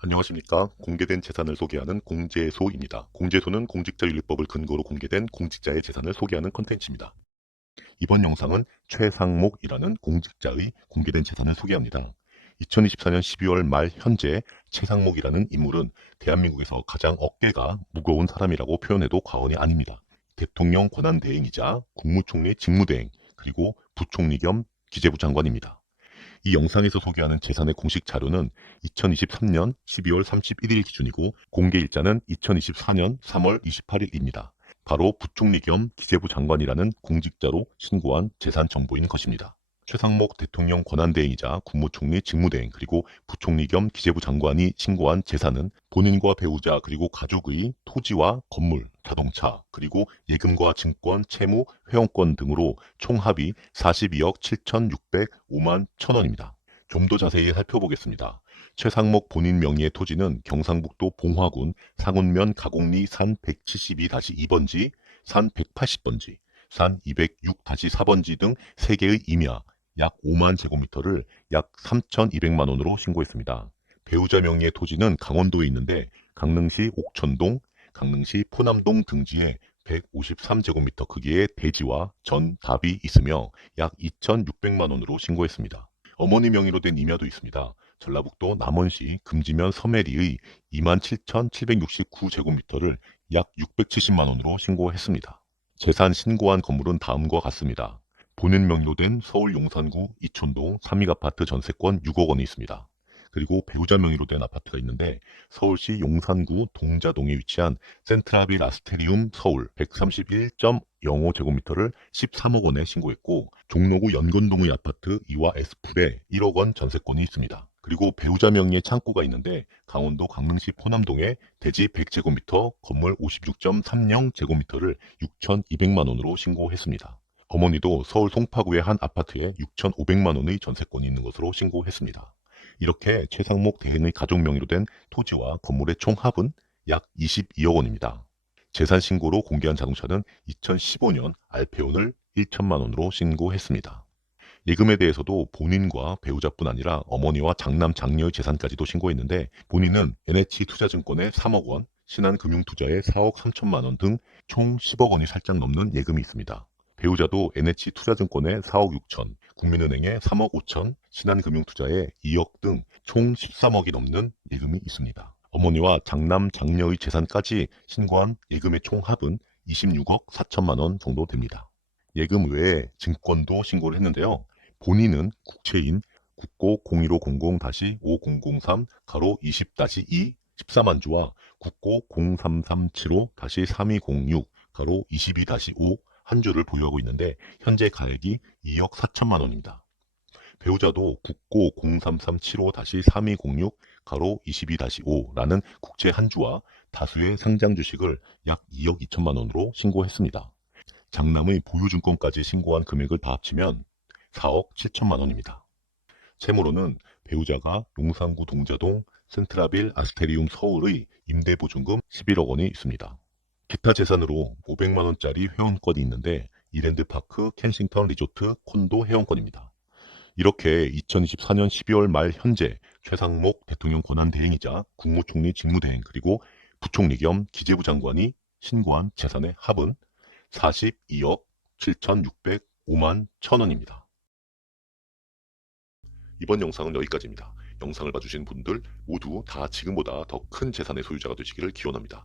안녕하십니까. 공개된 재산을 소개하는 공제소입니다. 공제소는 공직자윤리법을 근거로 공개된 공직자의 재산을 소개하는 컨텐츠입니다. 이번 영상은 최상목이라는 공직자의 공개된 재산을 소개합니다. 2024년 12월 말 현재 최상목이라는 인물은 대한민국에서 가장 어깨가 무거운 사람이라고 표현해도 과언이 아닙니다. 대통령 권한대행이자 국무총리 직무대행 그리고 부총리 겸 기재부 장관입니다. 이 영상에서 소개하는 재산의 공식 자료는 2023년 12월 31일 기준이고 공개 일자는 2024년 3월 28일입니다. 바로 부총리 겸 기재부 장관이라는 공직자로 신고한 재산 정보인 것입니다. 최상목 대통령 권한대행이자 국무총리 직무대행 그리고 부총리 겸 기재부 장관이 신고한 재산은 본인과 배우자 그리고 가족의 토지와 건물, 자동차 그리고 예금과 증권, 채무, 회원권 등으로 총 합이 42억 7,605만 천원입니다. 좀 더 자세히 살펴보겠습니다. 최상목 본인 명의의 토지는 경상북도 봉화군 상운면 가곡리 산 172-2번지, 산 180번지, 산 206-4번지 등 3개의 임야 약 5만 제곱미터를 약 3,200만 원으로 신고했습니다. 배우자 명의의 토지는 강원도에 있는데 강릉시 옥천동, 강릉시 포남동 등지에 153제곱미터 크기의 대지와 전, 답이 있으며 약 2,600만 원으로 신고했습니다. 어머니 명의로 된 임야도 있습니다. 전라북도 남원시 금지면 서메리의 27,769제곱미터를 약 670만 원으로 신고했습니다. 재산 신고한 건물은 다음과 같습니다. 본인 명의로 된 서울 용산구 이촌동 3익 아파트 전세권 6억 원이 있습니다. 그리고 배우자 명의로 된 아파트가 있는데 서울시 용산구 동자동에 위치한 센트라빌 아스테리움 서울 131.05제곱미터를 13억 원에 신고했고 종로구 연건동의 아파트 2와 S풀에 1억 원 전세권이 있습니다. 그리고 배우자 명의의 창고가 있는데 강원도 강릉시 포남동에 대지 100제곱미터 건물 56.30제곱미터를 6,200만 원으로 신고했습니다. 어머니도 서울 송파구의 한 아파트에 6,500만 원의 전세권이 있는 것으로 신고했습니다. 이렇게 최상목 대행의 가족 명의로 된 토지와 건물의 총합은 약 22억 원입니다. 재산 신고로 공개한 자동차는 2015년 알페온을 1천만 원으로 신고했습니다. 예금에 대해서도 본인과 배우자뿐 아니라 어머니와 장남 장녀의 재산까지도 신고했는데 본인은 NH투자증권에 3억 원, 신한금융투자에 4억 3천만 원 등 총 10억 원이 살짝 넘는 예금이 있습니다. 배우자도 NH투자증권에 4억 6천, 국민은행에 3억 5천, 신한금융투자에 2억 등 총 13억이 넘는 예금이 있습니다. 어머니와 장남, 장녀의 재산까지 신고한 예금의 총 합은 26억 4천만 원 정도 됩니다. 예금 외에 증권도 신고를 했는데요. 본인은 국채인 국고 01500-5003 가로 20-2 14만 주와 국고 0337-3206 가로 22-5 한 주를 보유하고 있는데 현재 가액이 2억 4천만 원입니다. 배우자도 국고 03375-3206 가로 22-5라는 국채 한 주와 다수의 상장 주식을 약 2억 2천만 원으로 신고했습니다. 장남의 보유증권까지 신고한 금액을 다 합치면 4억 7천만 원입니다. 채무로는 배우자가 용산구 동자동 센트라빌 아스테리움 서울의 임대보증금 11억 원이 있습니다. 기타 재산으로 500만 원짜리 회원권이 있는데 이랜드파크 켄싱턴 리조트 콘도 회원권입니다. 이렇게 2024년 12월 말 현재 최상목 대통령 권한대행이자 국무총리 직무대행 그리고 부총리 겸 기재부 장관이 신고한 재산의 합은 42억 7,605만 천원입니다. 이번 영상은 여기까지입니다. 영상을 봐주신 분들 모두 다 지금보다 더 큰 재산의 소유자가 되시기를 기원합니다.